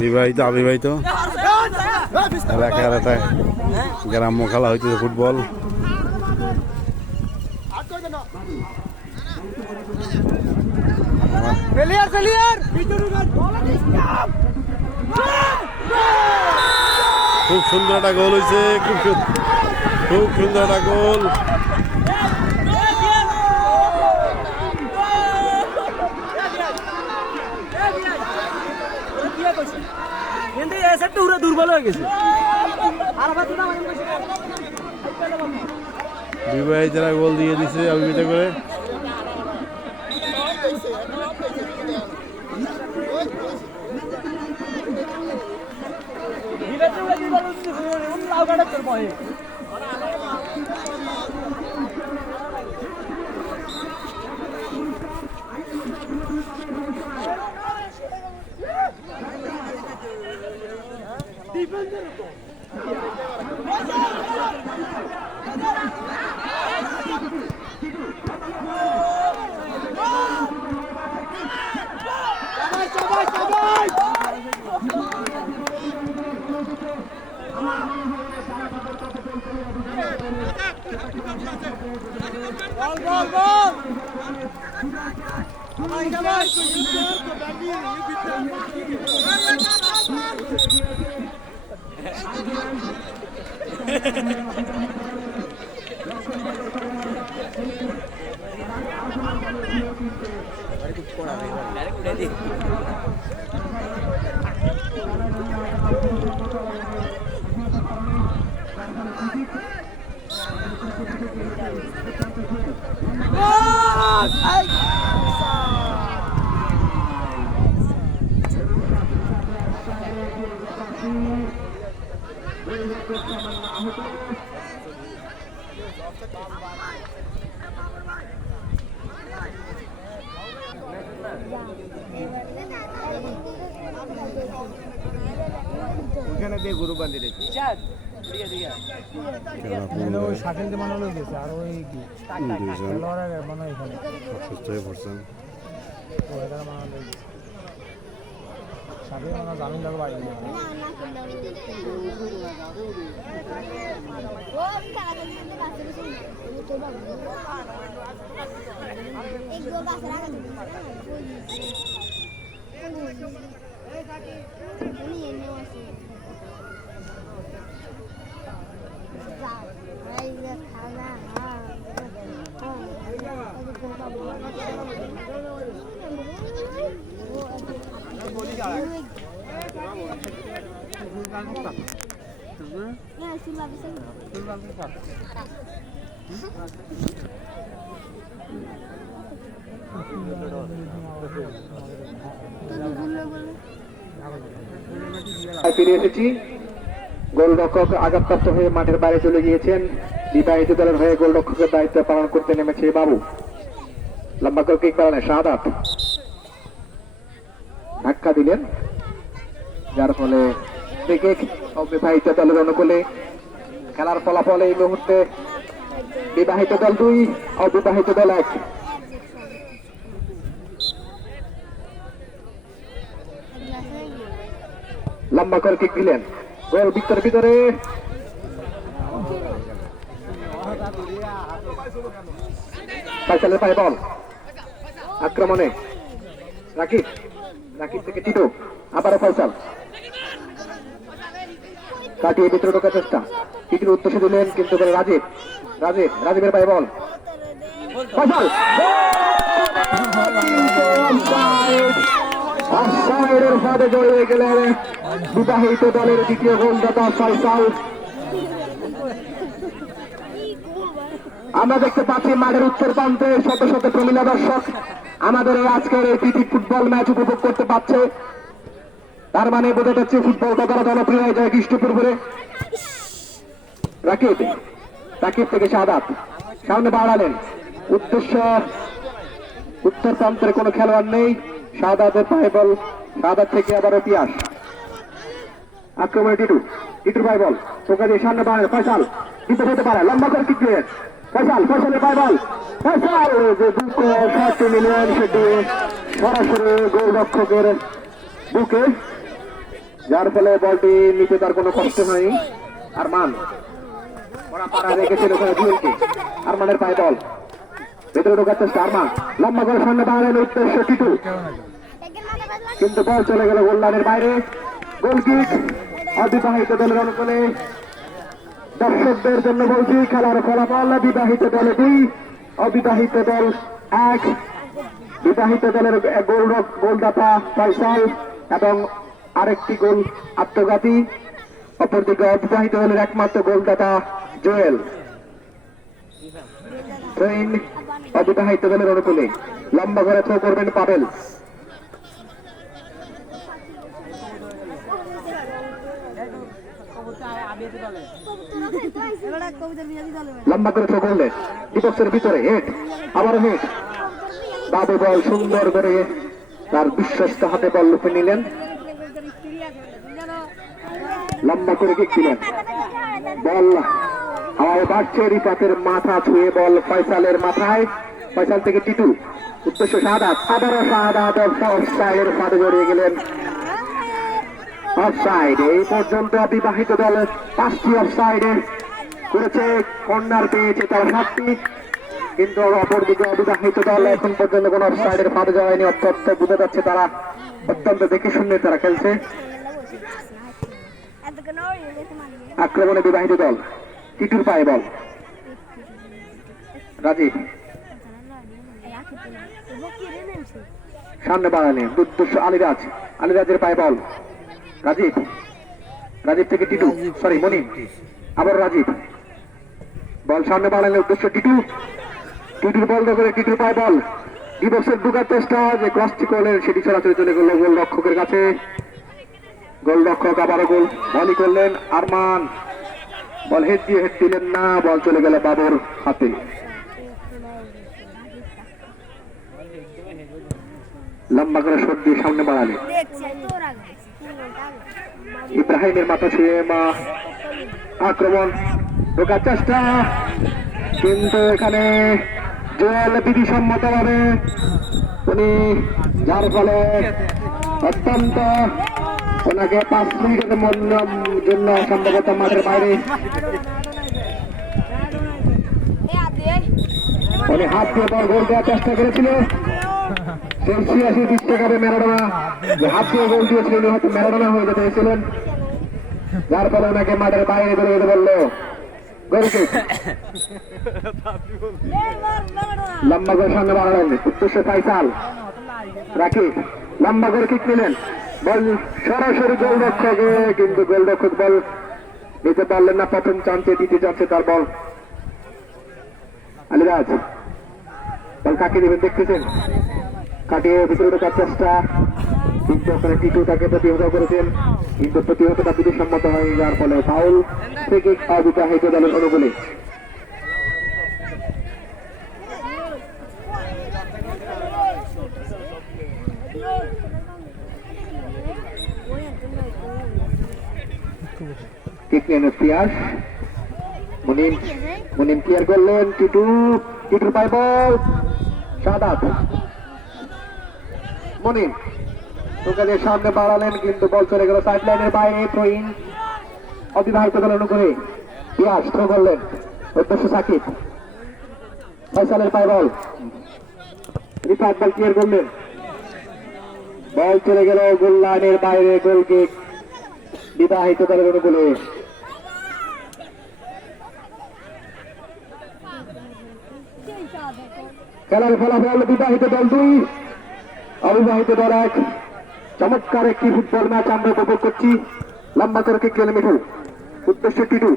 বিবাহিত অবিবাহিত এলাকা এলাকায় গ্রাম্য খেলা হইতেছে ফুটবল। খুব সুন্দর একটা গোল হয়েছে, খুব সুন্দর একটা গোল। দুর্বল হয়ে গেছে। বিবাহিতরা গোল দিয়ে দিছে অবিবাহিত করে। ওইখানে দিয়ে গরু বান্ধি রেখে শাকিলকে মনে হলো গেছে আর ওই কি খেলোয়াড়ের মনে হয় এখানে অসুস্থ হয়ে পড়ছেন। শাকিল মনে জামিন লোক বাড়ি ফিরে এসেছি। গোলরক্ষক আঘাতপ্রাপ্ত হয়ে মাঠের বাইরে চলে গিয়েছেন। বিবাহিত দলের হয়ে গোলরক্ষকের দায়িত্ব পালন করতে নেমেছে বাবু। লম্বা করে কিক পালনে শাহাদাত ধাক্কা দিলেন, যার ফলে অবিবাহিত দলের অনুকূলে। খেলার ফলাফল এই মুহূর্তে বিবাহিত দল 2, অবিবাহিত দল 1। লম্বা করে কিক দিলেন, গোল ভিতরে ভিতরে। ফয়সালের পায়ে বল, আক্রমণে রাকিব থেকে টিটু, আবারও ফয়সাল কাটিয়ে ভিতরে ঢোকার চেষ্টা। টিটুর উদ্দেশ্যে দিলেন কিন্তু রাজীবের পায়ে বল, ফয়সাল অফসাইডের ফাঁদে জড়িয়ে গেলেন বিবাহিত দলের দ্বিতীয় গোলদাতা ফয়সাল। আমরা দেখতে পাচ্ছি মাঠের উত্তর প্রান্তে শত শত প্রমিলা দর্শক আমাদের আজকের এই প্রীতি ফুটবল ম্যাচ উপভোগ করতে পারছে। তার মানে বোঝা যাচ্ছে ফুটবল কতটা জনপ্রিয় হয়ে যায় খ্রিস্টপূর্বে। রাকিব থেকে শাহাদাত সামনে বাড়ালেন, উদ্দেশ্য উত্তর প্রান্তের কোনো খেলোয়াড় নেই। শাহাদাতের পায়ে বল, শাহাদাত থেকে আবারও পিয়াস, আক্রমণে টিটুর পায়ে বল, চোখা দিয়ে সামনে বাড়ালেন ফয়সাল, বিপদ হতে পারে, লম্বা করে কিক দিলেন ফয়সালের পায়ে বল, ফয়সাল যে দ্রুত শটটি নিলেন সেটি সরাসরি গোলরক্ষকের বুকে। যার ফলে বলটি নিতে তার কোনো কষ্ট হয়নি। আরমান ওরা পাড়া রেখেছিল ওখানে জুয়েলকে। আরমানের পায়ে বল, ভেতরে ঢোকার চেষ্টা। আরমান লম্বা করে সামনে বাড়ালেন, উদ্দেশ্য টিটু, কিন্তু বল চলে গেল গোল লাইনের বাইরে। গোল কিক অবিবাহিত দলের অনুকূলে। দর্শকদের জন্য বলছি, খেলার ফলাফল বিবাহিত দলে 2, অবিবাহিত দল 1। বিবাহিত দলের গোলদাতা ফয়সাল এবং আরেকটি গোল আত্মঘাতী। অপরদিকে অবিবাহিত দলের একমাত্র গোলদাতা জোয়েল। ট্রেন অবিবাহিত দলের অনুকূলে, লম্বা করে থ্রো করবেন পাবেল। লম্বা করে থ্রো করলেন ডিবক্সের ভিতরে, হেড, আবারও হেড। বাবু বল সুন্দর করে তার বিশ্বস্ত হাতে বল লুপে নিলেন, লম্বা করে কিক দিলেন। বল হাওয়ায় বাড়ছে, রিফাতের মাথা ছুঁয়ে বল ফয়সালের মাথায়। ফয়সাল থেকে টিটু, উদ্দেশ্য শাহাদাত, আবারও শাহাদাত অফসাইডের ফাঁদে জড়িয়ে গেলেন। অফসাইড। এই পর্যন্ত বিবাহিত দল 5টি অফসাইডে করেছে, কর্নার পেয়েছে তারা 7টি, কিন্তু অপরদিকে অবিবাহিত দল এখন পর্যন্ত কোন অফসাইডের ফাঁদে যায়নি। অত্যন্ত বুঝে যাচ্ছে তারা অত্যন্ত দেখে শুনে তারা খেলছে। আক্রমণে বিবাহিত দল, টিটুর পায়ে বল, রাজীব সামনে বাড়ালেন, উদ্দেশ্য আলিরাজ, আলিরাজের পায়ে বল, রাজীব, রাজীব থেকে টিটু, সরি মনিম, আবার রাজীব, বল সামনে বাড়ালেন, উদ্দেশ্য টিটু, টিটুর বল ধরে টিটুর পায়ে বল, ডিবক্সের ঢোকার চেষ্টা, যে ক্রসটি করলেন সেটি সরাসরি চলে গেল গোল রক্ষকের কাছে। গোল রক্ষক আবারও গোল বলই করলেন। আরমান বল হেড দিলেন না, বল চলে গেল বাবুর হাতে। লম্বা করে শট দিয়ে সামনে বাড়ালেন, ইব্রাহিমের মাথা ছুঁয়ে আক্রমণ ঢোকার চেষ্টা, কিন্তু এখানে জোয়েল বিধিসম্মত ভাবে উনি, যার ফলে অত্যন্ত ওনাকে 5 মিনিটের জন্য সম্ভবত মাঠের বাইরে উনি হাত দিয়ে বল গোল দেওয়ার চেষ্টা করেছিল। চেলসি বিশ্বকাপে ম্যারাডোনা যে হাত দিয়ে গোল দিয়েছিলেন, উনি হয়তো ম্যারাডোনা হয়ে যেতে চেয়েছিলেন, যার ফলে ওনাকে মাঠের বাইরে বেরিয়ে যেতে বললো। গোল কিক লম্বা করে সামনে বাড়ালেন, উদ্দেশ্য ফাইসাল, রাকিব লম্বা করে কিক নিলেন, বল সরাসরি গোলরক্ষকে, কিন্তু গোলরক্ষক বল নিতে পারলেন না। প্রথম চান্সে দিতে যাচ্ছে তার বল, আলিরাজ বল কাকে দেবেন দেখতেছেন, কাটিয়ে ভিতরে ঢোকার চেষ্টা, কিন্তু ওখানে টিটু তাকে প্রতিহত করেছেন, কিন্তু প্রতিহতটা বিধিসম্মত হয়, যার ফলে ফাউল থেকে অবিবাহিত দলের অনুকূলে। কিক নেন পিয়াস, মুনিম ক্লিয়ার করলেন, টিটুর পায় বল, শাহাদাত, মুনিম তোকে সামনে বাড়ালেন, কিন্তু বল চলে গেল সাইড লাইনের বাইরে। থ্রোইন অবিবাহিত দলের অনুকূলে, পিয়াস থ্রো করলেন, উদ্দেশ্য সাকিব, ফয়সালের পায় বল, রিফাত বল ক্লিয়ার করলেন, বল চলে গেল গোল লাইনের বাইরে। গোল কিক বিবাহিত দলের অনুকূলে। খেলার ফলাফল বিবাহিত দল 2, অবিবাহিত দল 1। চমৎকার একটি ফুটবল ম্যাচ আমরা উপভোগ করছি। লম্বা করে কিক খেলে মিঠু, উদ্দেশ্য টিটু,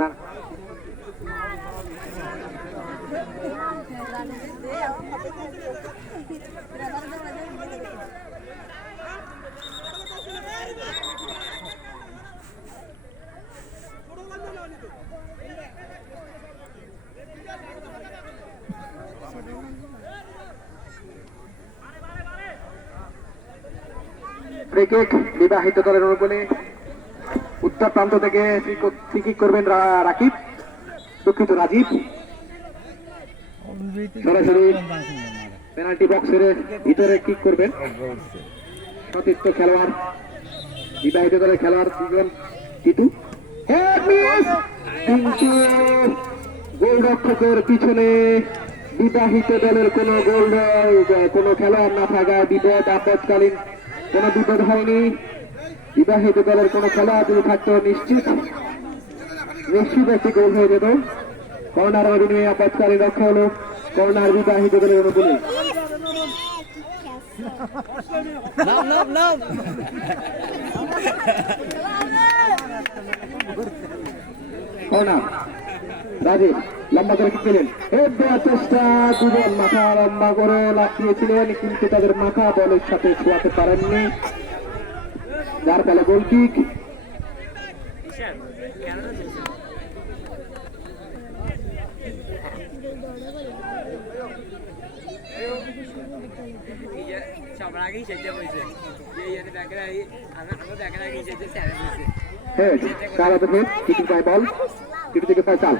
না ফ্রি কিক বিবাহিত দলের অনুকূলে। উত্তর প্রান্ত থেকে ফ্রি কিক করবেন রাকিব, দুঃখিত রাজীব। সরাসরি পেনাল্টি বক্সের ভিতরে কিক করবেন সতীর্থ খেলোয়াড়, বিবাহিত দলের খেলোয়াড় দুজন টিটু। কিন্তু গোলরক্ষকের পিছনে বিবাহিত দলের কোনো খেলোয়াড় না থাকা বিপদ, আপদকালীন কোনো বিপদ হয়নি। বিবাহিত দলের কোনো খেলোয়াড় যদি থাকতো নিশ্চিত একটি গোল হয়ে যেত। কর্নার অভিনয়ে আপদকালীন রক্ষা হলো কর্নার বিবাহিত দলের অনুকূলে। কর্নার রাজীব লম্বা করে খেলেন, চেষ্টা, দুজন মাথা লম্বা করে লাগিয়েছিলেন কিন্তু তাদের মাথা বলের সাথে ছোঁয়াতে পারেননি, যার ফলে গোল কিক। বল টিটু থেকে ফয়সাল,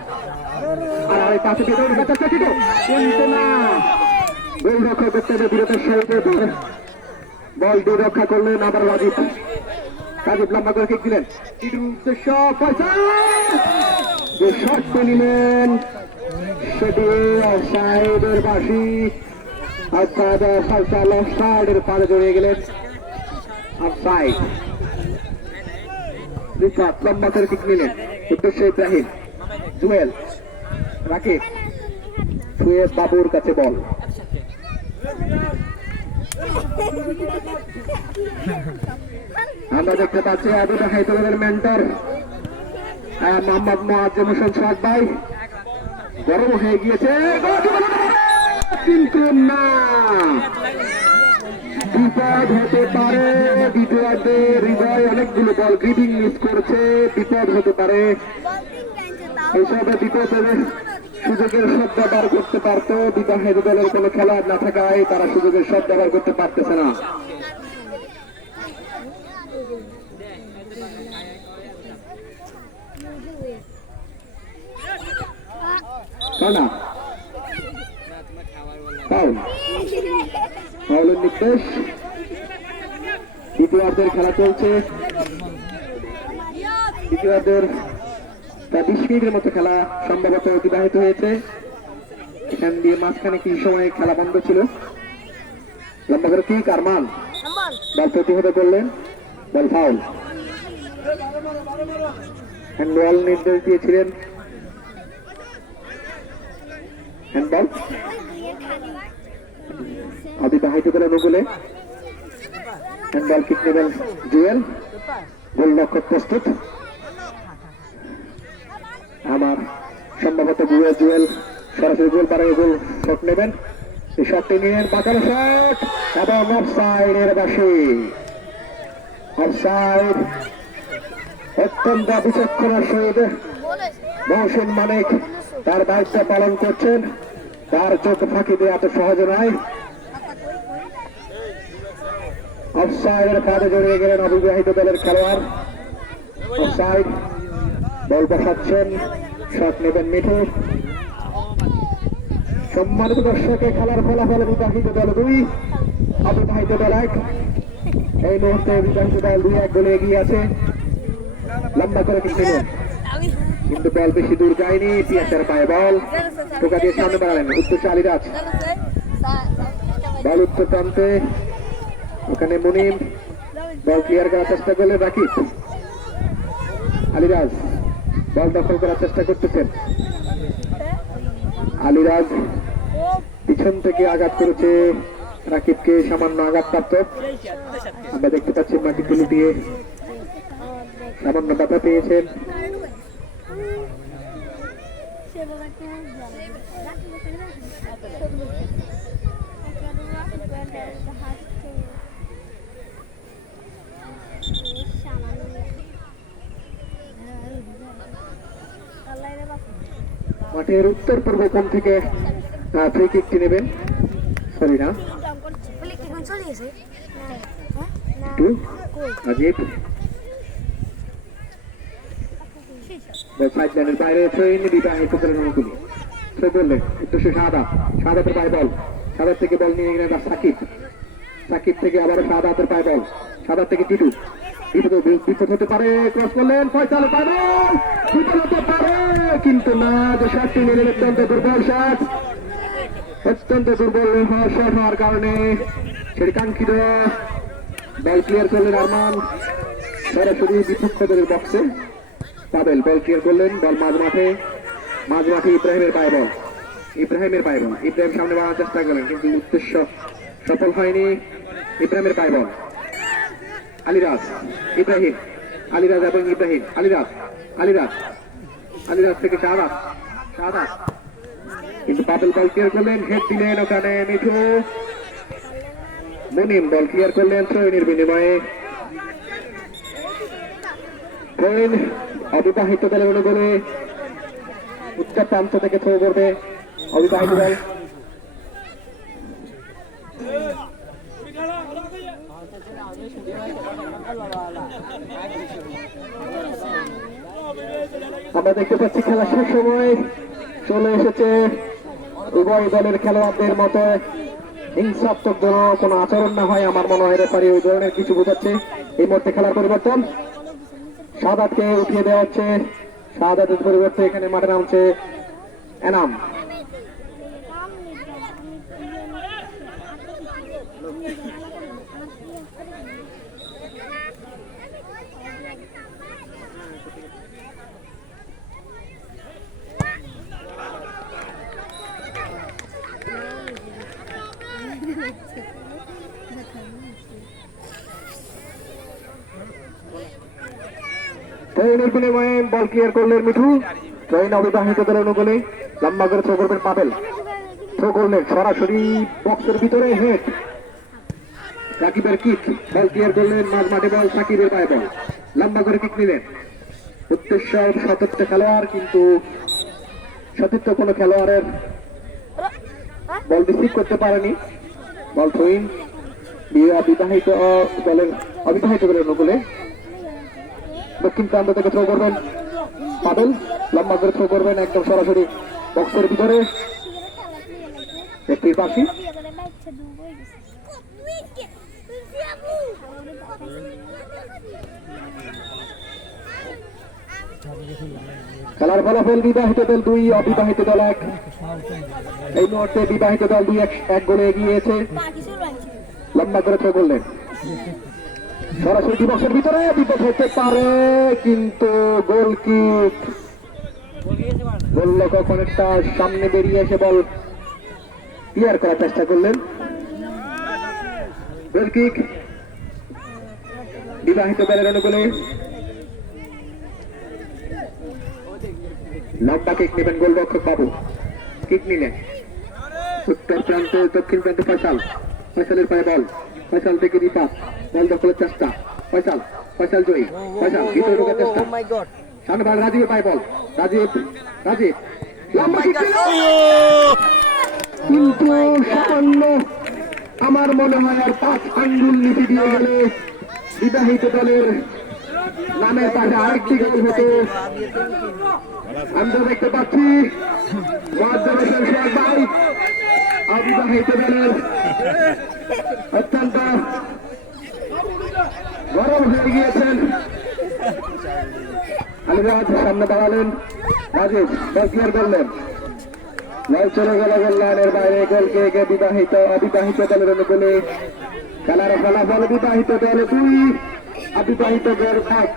আর পাশে কিন্তু না, গোলরক্ষক বিরতির সহিত বলটি রক্ষা করলেন আবার রাজীব। রাজীব লম্বা করে কিক দিলেন, টিটু উদ্দেশ্য ফয়সাল যে শটটি নিলেন সেটি অফসাইডের বাঁশি, অর্থাৎ ফয়সাল অফসাইডের পাড়ে জড়িয়ে গেলেন। অফসাইড। লম্বা করে কিক নিলেন, উদ্দেশ্য ইব্রাহিম, জুয়েল, রাকিব, সুয়েজ বাবুর কাছে বল। আমরা দেখতে পাচ্ছি আবুদা হাইদুলের মেন্টর মোহাম্মদ মুআজ্জম হোসেন সাদ ভাই গরম হয়ে গিয়েছে, কিন্তু না, বিপদ হতে পারে। দ্বিতীয়ার্ধের হৃদয় অনেকগুলো বল গ্রিবিং মিস করছে, বিপদ হতে পারে। এইসব বিপদের সুযোগের সদ ব্যবহার করতে পারত, বিবাহিত দলের কোনো খেলোয়াড় না থাকায় তারা সুযোগের সদ ব্যবহার করতে পারতেছে না। ফাউলের নির্দেশ। দ্বিতীয়ার্ধের খেলা চলছে, দ্বিতীয়ার্ধের প্রায় 20 মিনিটের মতো খেলা সম্ভবত অতিবাহিত হয়েছে। এখান দিয়ে মাঝখানে কিছু সময় খেলা বন্ধ ছিল। লম্বা করে কিক, আরমান বল প্রতিহত করলেন, বল ফাউল। হ্যান্ডবল নির্দেশ দিয়েছিলেন, হ্যান্ডবল অবিবাহিত দলের অনুকূলে। হ্যান্ডবল কিক নেবেন জুয়েল, গোলরক্ষক প্রস্তুত। আমার সম্ভবত জুয়েল সরাসরি গোল পারে গোল শট নেবেন, এই শটটি নিলেন, বাঁকানো শট এবং অফসাইডের বাঁশি। অফসাইড। অত্যন্ত বিচক্ষণের সহিত মহসিন মানিক তার দায়িত্ব পালন করছেন, তার চোখ ফাঁকি দিয়ে এত সহজে নয়। অফসাইডের ফাঁদে জড়িয়ে গেলেন অবিবাহিত দলের খেলোয়াড়। অফসাইড। বল বসাচ্ছেন, শট নেবেন মিঠু। সম্মানিত দর্শকের খেলার ফলাফল বিবাহিত দল 2, অবিবাহিত দল 1। এই মুহূর্তে বিবাহিত দল 2-1 গোলে এগিয়ে আছে। লম্বা করে কিক নিলেন কিন্তু বল বেশি দূর যায়নি, পিয়াসের পায়ে বল টোকা দিয়ে সামনে বাড়ালেন, উদ্দেশ্যে আলিরাজ। বল উত্তর প্রান্তে, ওখানে মুনিম বল ক্লিয়ার করার চেষ্টা করলেন, রাকিব। আলিরাজ বল দখল করার চেষ্টা করতেছেন, আলিরাজ পিছন থেকে আঘাত করেছে রাকিবকে, সামান্য আঘাতপ্রাপ্ত। আমরা দেখতে পাচ্ছি মাটি তুলে দিয়ে সামান্য ব্যথা পেয়েছেন। মাঠের উত্তর পূর্ব কোণ থেকে ফ্রি কিকটি নেবেন, সরি না রাজীব। সাইড লাইনের বাইরে ট্রেন বিবাহিত দলের অনুকূলে থ্রো করলেন উদ্দেশ্য শাহাদাতের পায়ে বল, শাহাদাত থেকে বল নিয়ে গেলেন সাকিব, সাকিব থেকে আবার শাহাদাতের পায়ে বল, শাহাদাত থেকে টিটু, বিপদ হতে পারে, ক্রস করলেন ফয়সাল পায় বল, বিপদ হতে পারে কিন্তু না, যে শটটি নিলেন অত্যন্ত দুর্বল শট, অত্যন্ত দুর্বল শট হওয়ার কারণে সেটি কাঙ্ক্ষিত বল ক্লিয়ার করলেন আরমান সরাসরি বিপক্ষ দলের বক্সে। পাবেল বল ক্লিয়ার করলেন, বল মাঝমাঠে ইব্রাহিমের পায়ে বল, ইব্রাহিম সামনে বাড়ানোর চেষ্টা করলেন কিন্তু উদ্দেশ্য সফল হয়নি। ইব্রাহিমের পায়ে বল, আলিরাজ এবং ইব্রাহিম, আলিরাজ থেকে শাহাদাত কিন্তু পাবেল বল ক্লিয়ার করলেন, হেড দিলেন ওখানে মিঠু, মুনিম বল ক্লিয়ার করলেন থ্রোইনের বিনিময়ে। থ্রোইন অবিবাহিত দলের অনুকূলে উত্তর প্রান্ত থেকে থ্রো করবে অবিবাহিত দল। আমরা দেখতে পাচ্ছি খেলা শেষ সময় চলে এসেছে, উভয় দলের খেলোয়াড়দের মতো হিংসাত্মক কোনো আচরণ না হয় আমার মনে হয় রেফারি ওই ধরনের কিছু বোঝাচ্ছে। এই মুহূর্তে খেলার পরিবর্তন, শাহাদাতকে উঠিয়ে দেওয়া হচ্ছে, শাহাদাতের পরিবর্তে এখানে মাঠে নামছে এনাম। ট্রেনের বিনিময়ে বল ক্লিয়ার করলেন মিঠু, ট্রেন অবিবাহিত দলের অনুকূলে লম্বা করে থ্রো করবেন পাবেল, থ্রো করলেন সরাসরি বক্সের ভিতরে, হেড রাকিবের কিক, বল ক্লিয়ার করলেন মাঝমাঠে বল সাকিবের পায়ে বল, লম্বা করে কিক নিলেন, উদ্দেশ্য সতীর্থ খেলোয়াড় কিন্তু সতীর্থ কোনো খেলোয়াড়ের বল রিসিভ করতে পারেনি, বল থ্রোইন অবিবাহিত দলের অনুকূলে। দক্ষিণ প্রান্ত থেকে থ্রো করবেন পাবেল, লম্বা করে থ্রো করবেন একদম সরাসরি বক্সের ভিতরে, একটির পাশে খেলার ফলাফল বিবাহিত দল 2 অবিবাহিত দল 1। এই মুহূর্তে বিবাহিত দল 2 এক গোলে এগিয়েছে, লম্বা করে থ্রো করলেন সরাসরি বক্সের ভিতরে, বিপদ হতে পারে কিন্তু গোলকিক, গোলরক্ষক অনেকটা সামনে বেরিয়ে এসে বল ক্লিয়ার করার চেষ্টা করলেন, গোলকিক বিবাহিত দলের অনুকূলে। লম্বা কিক নেবেন গোলরক্ষক বাবু, কিক নিলেন উত্তর প্রান্তে দক্ষিণ প্রান্তে ফয়সালের পায়ে বল, ফয়সাল থেকে রিপাস, বল দখলের চেষ্টা, ফয়সাল জয়ী, ফয়সাল ভিতরে ঢোকার চেষ্টা, সামনে বল রাজীবের পায়ে বল, রাজীব লম্বা কিক কিন্তু সামান্য আমার মনে হয় আর 5 আঙ্গুল নিচে দিয়ে গেলে বিবাহিত দলের নামের পাশে আরেকটি গোল হতো। আমরা দেখতে পাচ্ছি অবিবাহিত দলের অত্যন্ত গরম হয়ে গিয়েছেন, আলিরাজ সামনে দাঁড়ালেন, রাজেশ বল ক্লিয়ার করলেন, বল চলে গেল গোল লাইনের বাইরে, গোলকে অবিবাহিত দলের অনুকূলে। খেলার ফলাফল বিবাহিত দল 2 অবিবাহিত দল 1।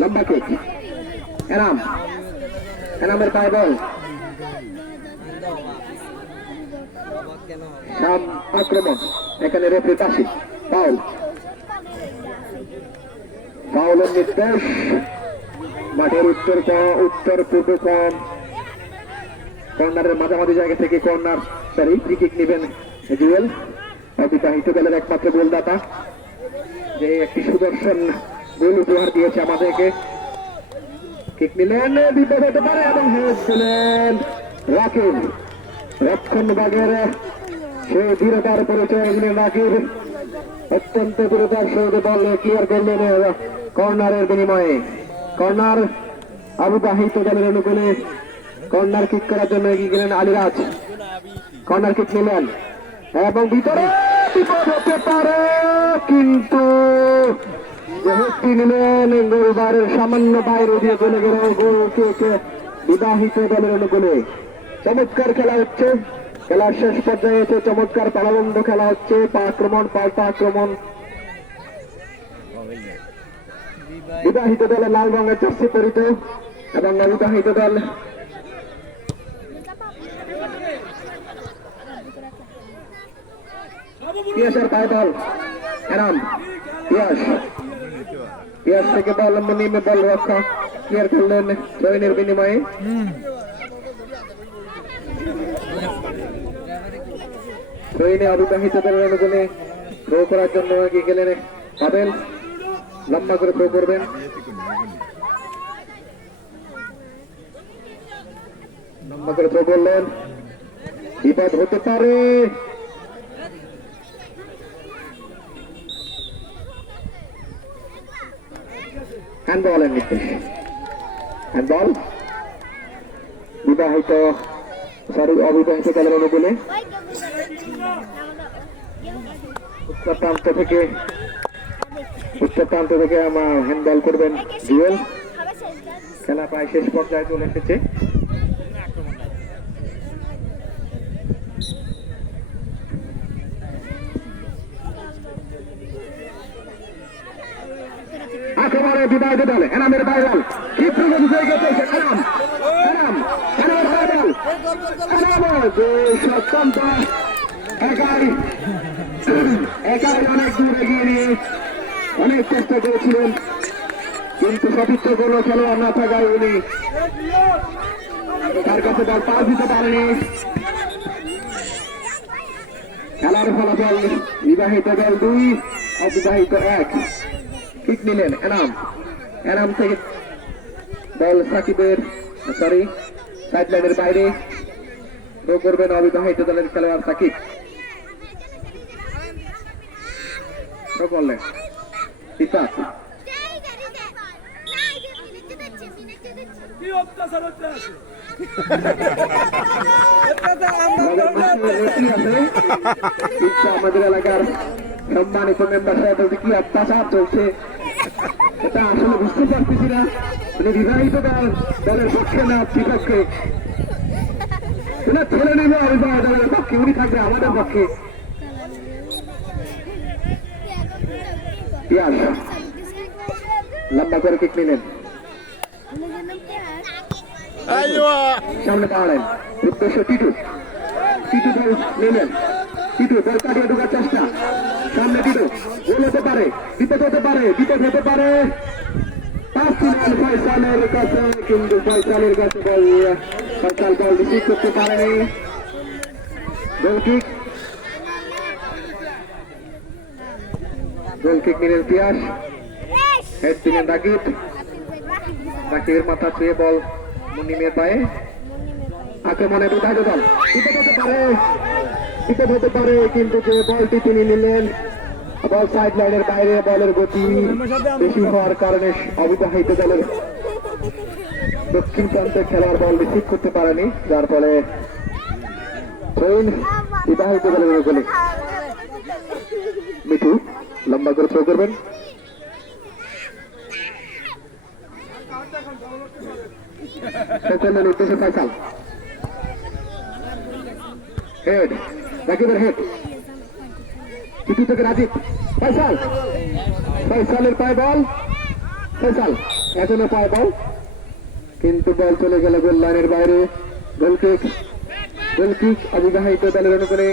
লম্বা কিক এনামের পায়ে বল, আক্রমণ এখানে রেফারি পাশে ফাউলের নির্দেশ, মাঠের উত্তর পূর্ব কর্নারের মাঝামাঝি জায়গা থেকে কর্নার ফ্রি কিক নেবেন জুয়েল, অবিবাহিত দলের একমাত্র গোলদাতা, যে একটি সুদর্শন গোল উপহার দিয়েছে আমাদেরকে। কিক নিলেন, বিপদ হতে পারে এবং হেড দিলেন রাকিব, রক্ষণ বিভাগের সে দৃঢ়তার পরিচয় দিলেন রাকিব, অত্যন্ত দ্রুতার সঙ্গে বল ক্লিয়ার করলেন কর্নারের বিনিময়ে। কর্নার অবিবাহিত দলের অনুকূলে কর্নার কিক করার জন্য এগিয়ে গেলেন আলিরাজ। কর্নার কিক নিলেন এবং ভিতরে বিপদ হতে পারে, কিন্তু যেহেতু নিলেন গোলবারের সামান্য বাইরে দিয়ে চলে গেল গোল কিক বিবাহিত দলের অনুকূলে। চমৎকার খেলা হচ্ছে, খেলার শেষ পর্যায়ে এসে চমৎকার পালাবন্ধ খেলা হচ্ছে। আক্রমণ পাল্টা আক্রমণ। বিবাহিত দলে লাল রঙের জার্সি পরিত এবং অবিবাহিত দল পিয়াসের পায়ে বল। এরাম পিয়াস থেকে বল নেমে বল রক্ষা ক্লিয়ার করলেন জয়েনের বিনিময়ে। জয়েনে অবিবাহিত দলের অনুকূলে থ্রো করার জন্য এগিয়ে গেলেন পাবেল। লম্বা করে থ্রো করবেন। লম্বা করে থ্রো করলেন, বিপদ হতে পারে। হ্যান্ডবলের নির্দেশ। হ্যান্ডবল অবিবাহিত দলের অনুকূলে। উত্তর প্রান্ত থেকে আমার হ্যান্ডবল করবেন জুয়েল। খেলা প্রায় শেষ পর্যায়ে চলে এসেছে। আক্রমণে বিবাহিত দল এনামের বাইরাল কি প্রগতি হয়ে গেছে। অনেক দূর এগিয়ে নিয়ে অনেক চেষ্টা করেছিলেন, কিন্তু সতীর্থ কোনো খেলোয়াড় না থাকায় উনি তার কাছে বল পাস দিতে পারেনি। খেলার ফলাফল বিবাহিত দল 2 অবিবাহিত 1। কিক নিলেন এনাম থেকে বল সাকিবের সাইড লাইনের বাইরে থ্রো করবেন অবিবাহিত দলের খেলোয়াড় সাকিব। থ্রো করলেন ইসাক। আমাদের এলাকার সম্মানিত মেম্বার সাহেব বলতে কি অত্যাচার চলছে এটা আসলে বুঝতে পারতেছি না। মানে বিবাহিত দলের পক্ষে না বিপক্ষে ছেলে নেবে অবিবাহিত দলের পক্ষে, উনি থাকবে আমাদের পক্ষে। লম্বা করে কিক নিলেন, সামনে দাঁড়ালেন উদ্দেশ্য টিটু বল নিলেন। টিটু বল কাটিয়ে ঢোকার চেষ্টা, সামনে টিটু গোল হতে পারে, বিপদ হতে পারে। ফয়সালের কাছে, কিন্তু ফয়সালের কাছে ফয়সাল বল রিসিভ করতে পারেনি। গোল কিক নিলেন পিয়াস, হেড দিলেন রাকিবের মাথা ছুঁয়ে বল মুন্নিমের পায়ে। আক্রমণে বিবাহিত দল বিপদ হতে পারে, কিন্তু যে বলটি তিনি নিলেন বল সাইড লাইনের বাইরে। বলের গতি বেশি হওয়ার কারণে অবিবাহিত দলের দক্ষিণ প্রান্তে খেলার বল রিসিভ করতে পারেনি, যার ফলে বিবাহিত দলের গোলে। মিঠু লম্বা করে থ্রো করবেন, উদ্দেশ্যে ফয়সাল। হেড রাকিবের হেড, টিটু থেকে রাজীব। ফয়সালের পায়ে বল, ফয়সাল এখনো পায়ে বল, কিন্তু বল চলে গেল গোল লাইনের বাইরে। গোল কিক অবিবাহিত দলের অনুকূলে।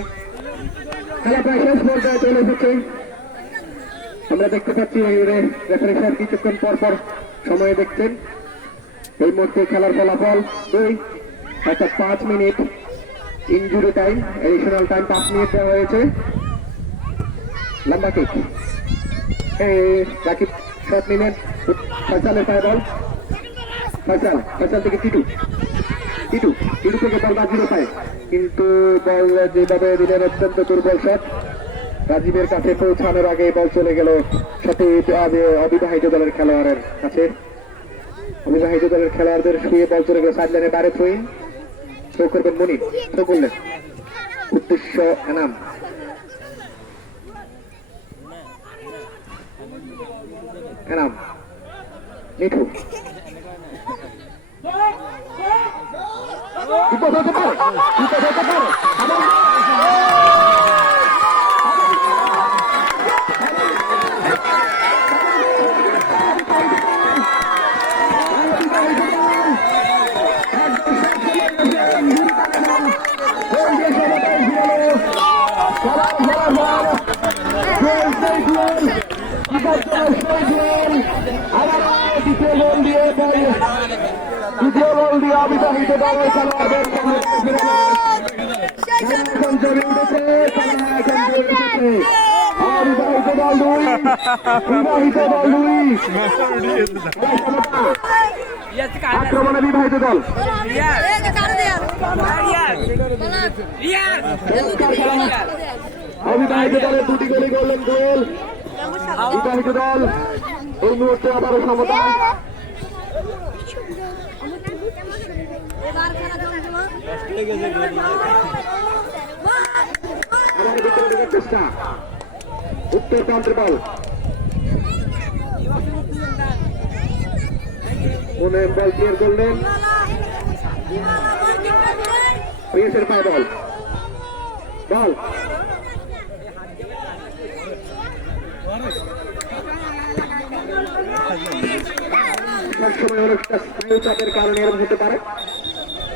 খেলা প্রায় শেষ পর্যায়ে চলে এসেছে। আমরা দেখতে পাচ্ছি রেফারি সাহেব কিছুক্ষণ পর সময় দেখছেন। এই মুহূর্তে খেলার ফলাফল 2 অর্থাৎ 5 minute injury time, additional time 5 minute দেওয়া হয়েছে। লম্বা কিক, রাকিব শট নিলেন, ফয়সালের পায়ে বল। ফয়সাল থেকে টিটু থেকে বল বাজিরও পায়, কিন্তু বল যেভাবে দিলেন অত্যন্ত দুর্বল শট। রাজীবের কাছে পৌঁছানোর আগে বল চলে গেল সতীর্থ অবিবাহিত দলের খেলোয়াড়ের কাছে। অবিবাহিত দলের খেলোয়াড়দের শুয়ে বল চলে গেল সাইডলাইনে বাইরে। থ্রোইন থ্রো করবেন মনির, থ্রো করলেন উদ্দেশ্য এনাম। এনাম মিঠু বিপদ হতে পারে, বিপদ হতে পারে। দ্বিতীয় গোল দিয়ে অবিবাহিত দলের খেলোয়াড়দের অবিবাহিত দল 2, বিবাহিত দল 2। আক্রমণে বিবাহিত দল। অবিবাহিত দলের 2টি গোলই করলেন গোল। বিবাহিত দল এই মুহূর্তে আবারও সমতা। আমার ভিতরে ঢোকার চেষ্টা, উত্তর প্রান্তের বল বল ক্লিয়ার করলেন। প্রিন্সের পায়ে বল, বল সবসময় অনেকটা স্নায়ু চাপের কারণে এরকম হতে পারে।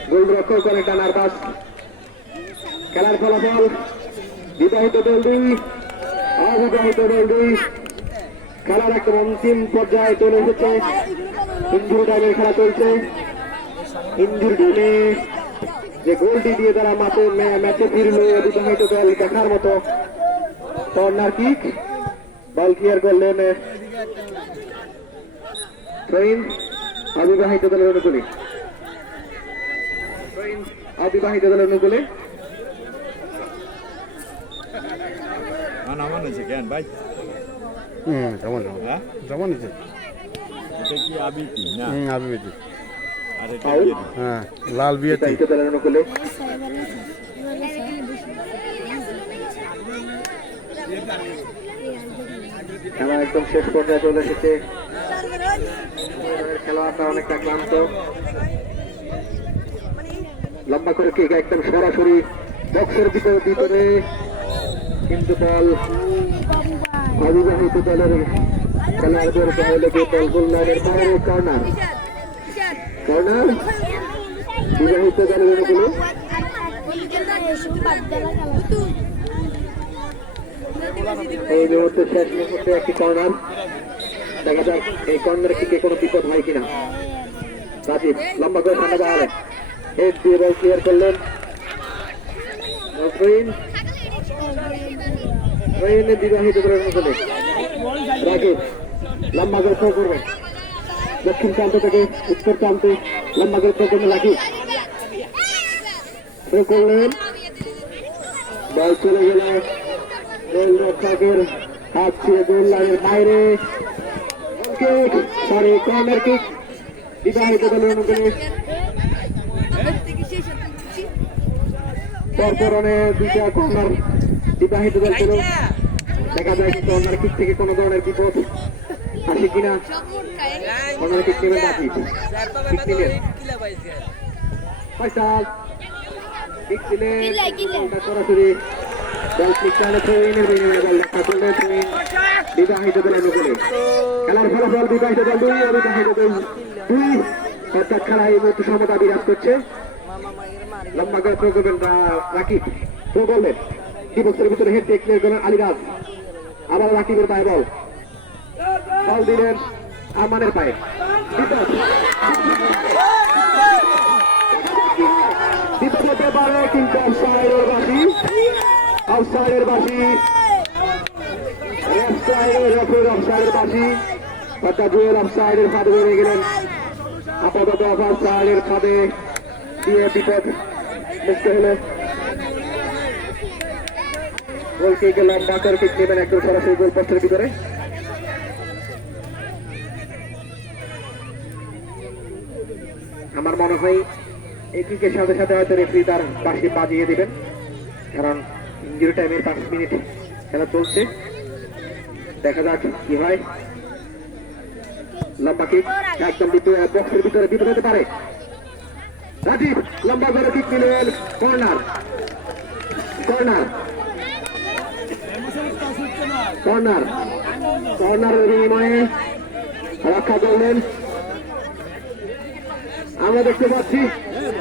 গোলরক্ষক অনেকটা নার্ভাস। খেলার ফলাফল বিবাহিত দল 2, অবিবাহিত দল 2। খেলার একটা অন্তিম পর্যায়ে চলে এসেছে। ইনজুরি টাইমের খেলা চলছে। ইনজুরি টাইমে যে গোলটি দিয়ে তারা ম্যাচে ফিরল অবিবাহিত দল দেখার মতো। কর্নার কিক, বল ক্লিয়ার করলেন ট্রেন অবিবাহিত দলের অনুকূলে। অবিবাহিত দলের অনুকূলে নামান হয়েছে কেন ভাই? কেমন কেমন হয়েছে? এটা কি আবিতি না? আবিতি। আর এটা কি? হ্যাঁ, লাল বিয়েতে দলের অনুকূলে। খেলা একদম শেষ পর্যায়ে চলে এসেছে। খেলোয়াড়টা অনেকটা ক্লান্ত। লম্বা করে কিক একদম সরাসরি বক্সের ভিতরে, কিন্তু বল অবিবাহিত দলের খেলোয়াড়দের গায়ে লেগে বল গোল লাইনের বাইরে। কর্নার, কর্নার বিবাহিত দলের অনুকূলে। এই মুহূর্তে শেষ মুহূর্তে একটি কর্নার। দেখা যাক এই কর্নার কিকে কোনো বিপদ হয় কিনা। রাজীব লম্বা করে সামনে দাঁড়ালেন, হেড দিয়ে বল ক্লিয়ার করলেন। বিবাহিত দলের অনুকূলে রাজীব লম্বা করে থ্রো করবেন। দক্ষিণ প্রান্ত থেকে উত্তর প্রান্তে লম্বা করে থ্রো করবেন। রাজীব থ্রো করলেন, বল চলে গেল গোলরক্ষকের হাত ছিঁড়ে গোল লাইনের বাইরে। সরি, কর্নার কিক বিবাহিত দলের অনুকূলে। পরপরনে 2টা কর্নার বিবাহিত দল পেল। দেখা যায় কর্নার কিক থেকে কোনো ধরনের বিপদ আসে কিনা। কর্নার কিক নেবেন বাকি ফয়সাল, কিক দিলেন সরাসরি বল ক্লিক চালে ট্রেনের বিনিময়ে বল দেখা করলেন বিবাহিত দলের অনুকূলে। খেলার ফলাফল বিবাহিত দল 2, অবিবাহিত দল 2। অর্থাৎ খেলা এই মুহূর্তে সমতা বিরাজ করছে। লম্বা করে থ্রো করবেন রাকিব, থ্রো করলেন ডিবক্সের ভিতরে, হেড দিয়ে ক্লিয়ার করলেন আলিরাজ। আবার রাকিবের পায়ে বল, বল দিলেন আমানের পায়ে। বিপদ হতে পারে, কিন্তু অফসাইডের বাঁশি, অফসাইডের বাঁশি, অফসাইডের বাঁশি। অর্থাৎ জুয়েল অফসাইডের ফাঁদে বেড়ে গেলেন। আপাতত অফসাইডের ফাঁদে দিয়ে বিপদ মুক্ত হলো। গোল কিক লম্বা করে কিক নেবেন একদম সরাসরি গোল পোস্টের ভিতরে। আমার মনে হয় এই কিকের সাথে সাথে হয়তো রেফারি তার বাঁশি বাজিয়ে দিবেন, কারণ ইনজুরি টাইমের 5 মিনিট খেলা চলছে। দেখা যাক কি হয়। লম্বা কিক একদম বক্সের ভিতরে বিপদ হতে পারে। রাজীব লম্বা করে কিক নিলেন, কর্নার কর্নার কর্নার কর্নারের বিনিময়ে রক্ষা করলেন। আমরা দেখতে পাচ্ছি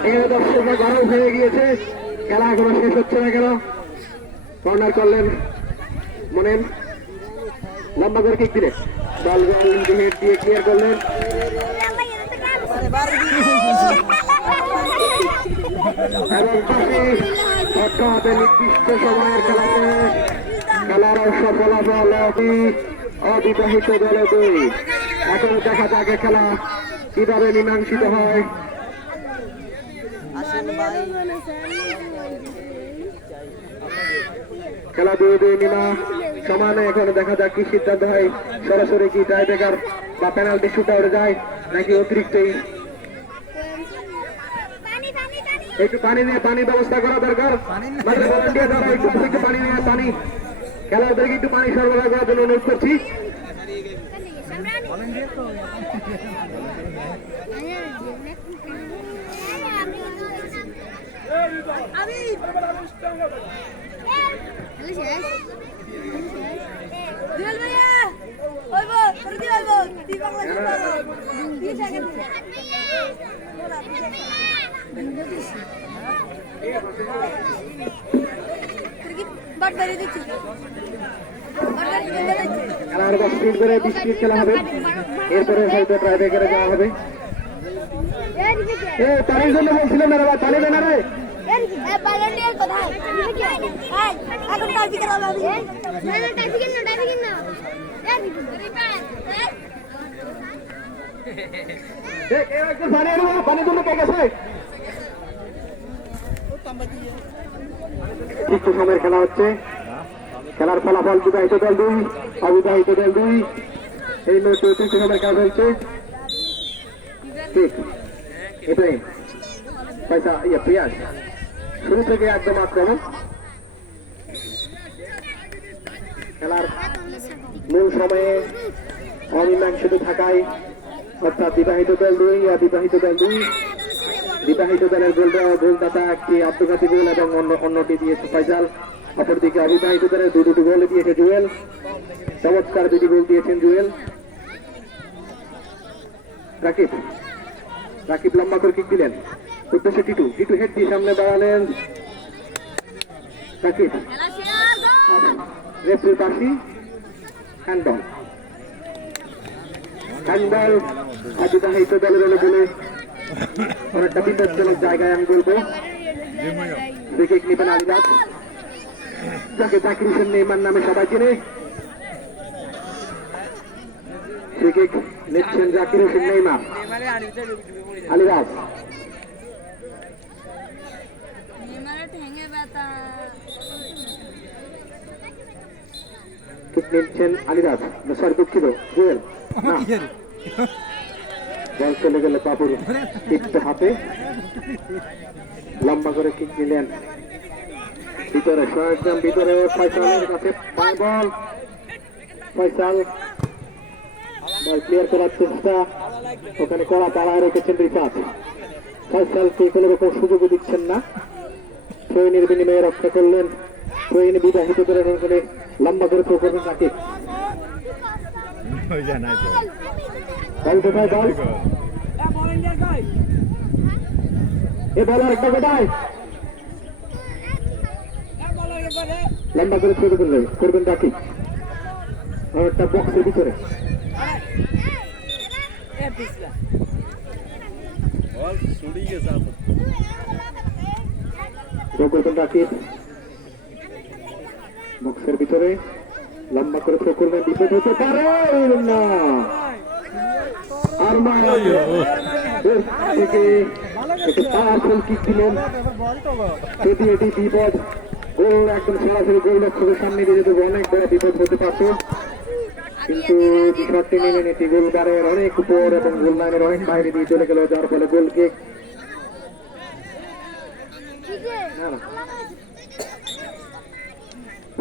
এখানে দর্শকরা গরম হয়ে গিয়েছে, খেলা এখনো শেষ হচ্ছে না কেন। কর্নার করলেন মনেন, লম্বা করে কিক দিলে বল হেড দিয়ে ক্লিয়ার করলেন। এবং অর্থাৎ নির্দিষ্ট সময়ের খেলাতে খেলার সফলাফল অবিবাহিত দলে 2। এখন দেখা যাক খেলা কিভাবে মীমাংসিত হয়। খেলা 2-2 নিমা সমানে। এখন দেখা যাক কি সিদ্ধান্ত হয়, সরাসরি কি টাই ব্রেকার বা পেনাল্টি শুট আউটে যায় নাকি অতিরিক্ত। একটু পানি নিয়ে পানির ব্যবস্থা করা দরকার। ভলান্টিয়ার দ্বারা একটু পানি নিয়ে পানি খেলোয়াড়দেরকে একটু পানি সরবরাহ করার জন্য অনুরোধ করছি। খেলার 10 মিনিট ধরে 20 মিনিট খেলা হবে, এরপরে হয়তো ট্রাই ব্রেকারে যাওয়া হবে। পানির জন্য বলছিলাম না রে ভাই, পানি দেন না রে। পানির জন্য কে গেছে? একটু সময়ের খেলা হচ্ছে। খেলার ফলাফল বিবাহিত দল 2, অবিবাহিত দল 2। এই মুহূর্তে তৃতীয় সময়ের খেলা চলছে। ঠিক এটাই পয়সা পিয়াস শুরু থেকে একদম আক্রমণ। খেলার মূল সময়ে অমীমাংসিত থাকায় অর্থাৎ বিবাহিত দল 2, অবিবাহিত দল 2। বিবাহিত দলের গোলদাতা একটি আত্মঘাতী গোল এবং অন্যটি দিয়েছে ফয়সাল। অপরদিকে অবিবাহিত দলের দুটি গোল দিয়েছে জুয়েল। চমৎকার 2টি গোল দিয়েছেন জুয়েল। রাকিব রাকিব লম্বা করে কিক দিলেন, উদ্দেশ্যে টিটু হেড দিয়ে সামনে বাড়ালেন। রাকিব রেফারির বাঁশি, হ্যান্ডবল অবিবাহিত দলের বলে অনেকটা বিপজ্জনক জায়গায় আমি বলবো। উইকেট নেবেন আলিরাজ, যাকে জাকির হোসেন নেইমার নামে সবাই চেনে। উইকেট নিচ্ছেন জাকির হোসেন নেইমার। আলিরাজ কিক নিচ্ছেন আলিরাজ, সরি দুঃখিত জুয়েল। বল চলে গেল বাবুর কিকটা হাতে, লম্বা করে কিক নিলেন ভিতরে, একদম ভিতরে ফয়সালের কাছে বল। ফয়সাল বল ক্লিয়ার করার চেষ্টা, ওখানে কড়া পাড়ায় রেখেছেন রিফাত। ফয়সালকে কোনো রকম সুযোগও দিচ্ছেন না। ট্রেনের বিনিময়ে রক্ষা করলেন। ট্রেন বিবাহিত করে লম্বা করে থ্রো করবেন রাকিব। বল কোথায় বল, এ বল আরেকটা কোথায়, লম্বা করে থ্রো করবেন রাকিব। একটা বক্সের ভিতরে থ্রো করবেন রাকিব, বক্সের ভিতরে লম্বা করে থ্রো করবেন, বিপদ হতে পারে না। আর থেকে পাওয়ারফুল কিক দিলেন, যদি এটি বিপদ গোল একদম সরাসরি গোল লক্ষ্যের সামনে দিয়ে যেতে অনেক বড় বিপদ হতে পারত, কিন্তু শটটি নিলেন এটি গোলবারের অনেক উপর এবং গোল লাইনের অনেক বাইরে দিয়ে চলে গেল, যার ফলে গোল কিক।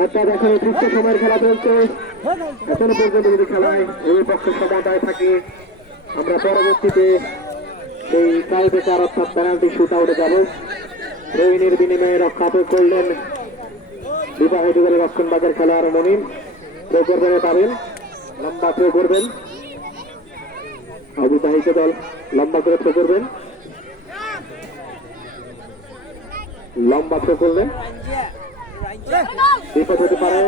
অর্থাৎ এখন অতিরিক্ত সময়ের খেলা চলছে, এখনো পর্যন্ত যদি খেলায় ওই পক্ষের সমতায় থাকে, আমরা পরবর্তীতে সেই টাই ব্রেকার অর্থাৎ পেনাল্টি শুট আউটে যাব। রোহিণীর বিনিময়ে রক্ষা করলেন বিবাহিত দলের রক্ষণবাগের খেলোয়াড় মনিম। থ্রো করবেন পাবেন, লম্বা থ্রো করবেন, অবিবাহিত দল লম্বা করে থ্রো করবেন, লম্বা থ্রো করলেন, বিপদ হতে পারে,